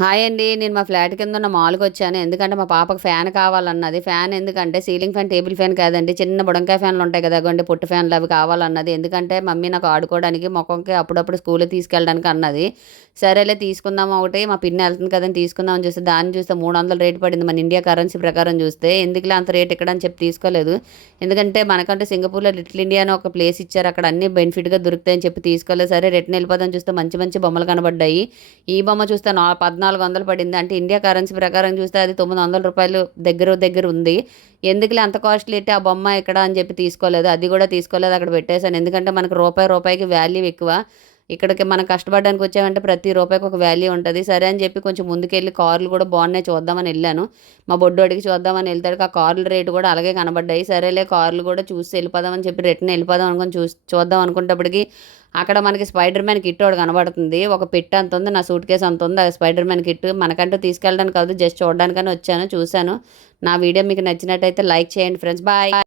Hi అండి. నేను మా ఫ్లాట్ కింద ఉన్న మాల్కి వచ్చాను. ఎందుకంటే మా పాపకు ఫ్యాన్ కావాలన్నది. ఫ్యాన్ ఎందుకంటే సీలింగ్ ఫ్యాన్ టేబుల్ ఫ్యాన్ కాదండి. చిన్న బుడంకాయ ఫ్యాన్లు ఉంటాయి కదా అగోండి పుట్టు ఫ్యాన్లు అవి కావాలన్నది. ఎందుకంటే మమ్మీ నాకు ఆడుకోవడానికి ముఖంకి అప్పుడప్పుడు స్కూల్ తీసుకెళ్ళడానికి అన్నది. సరేలే తీసుకుందాం ఒకటి. మా పిన్ని వెళ్తుంది కదని తీసుకుందామని చూస్తే దాన్ని చూస్తే మూడు వందల రేటు పడింది. మన ఇండియా కరెన్సీ ప్రకారం చూస్తే ఎందుకులే అంత రేట్ ఇక్కడ అని చెప్పి తీసుకోలేదు. ఎందుకంటే మనకంటే సింగపూర్లో లిటిల్ ఇండియా అని ఒక ప్లేస్ ఇచ్చారు. అక్కడ అన్ని బెనిఫిట్గా దొరుకుతాయని చెప్పి తీసుకోలేదు. సరే రిటర్న్ వెళ్ళిపోదాం చూస్తే మంచి మంచి బొమ్మలు కనబడ్డాయి. ఈ బొమ్మ చూస్తే నా పద్నాలుగు వందలు పడింది. అంటే ఇండియా కరెన్సీ ప్రకారం చూస్తే అది తొమ్మిది వందల రూపాయలు దగ్గర దగ్గర ఉంది. ఎందుకులే అంత కాస్ట్లీ అయితే ఆ బొమ్మ ఇక్కడ అని చెప్పి తీసుకోలేదు. అది కూడా తీసుకోలేదు అక్కడ పెట్టేశాను. ఎందుకంటే మనకు రూపాయి రూపాయికి వాల్యూ ఎక్కువ. ఇక్కడికి మనం కష్టపడడానికి వచ్చామంటే ప్రతి రూపాయికి ఒక వాల్యూ ఉంటుంది. సరే అని చెప్పి కొంచెం ముందుకెళ్ళి కార్లు కూడా బాగున్నాయి చూద్దామని వెళ్ళాను. మా బొడ్డోడికి చూద్దామని వెళ్తాడు. ఆ కార్ల రేటు కూడా అలాగే కనబడ్డాయి. సరేలే కార్లు కూడా చూసి వెళ్ళిపోదామని చెప్పి రిటర్న్ వెళ్ళిపోదాం అనుకుని చూసి చూద్దాం అనుకునేటప్పటికి అక్కడ మనకి స్పైడర్ మ్యాన్ కిట్ ఒకటి కనబడుతుంది. ఒక పిట్ అంత ఉంది నా సూట్ కేసు అంత ఉంది ఆ స్పైడర్ మ్యాన్ కిట్. మనకంటూ తీసుకెళ్ళడానికి కాదు జస్ట్ చూడడానికని వచ్చాను చూశాను. నా వీడియో మీకు నచ్చినట్టయితే లైక్ చేయండి ఫ్రెండ్స్. బాయ్.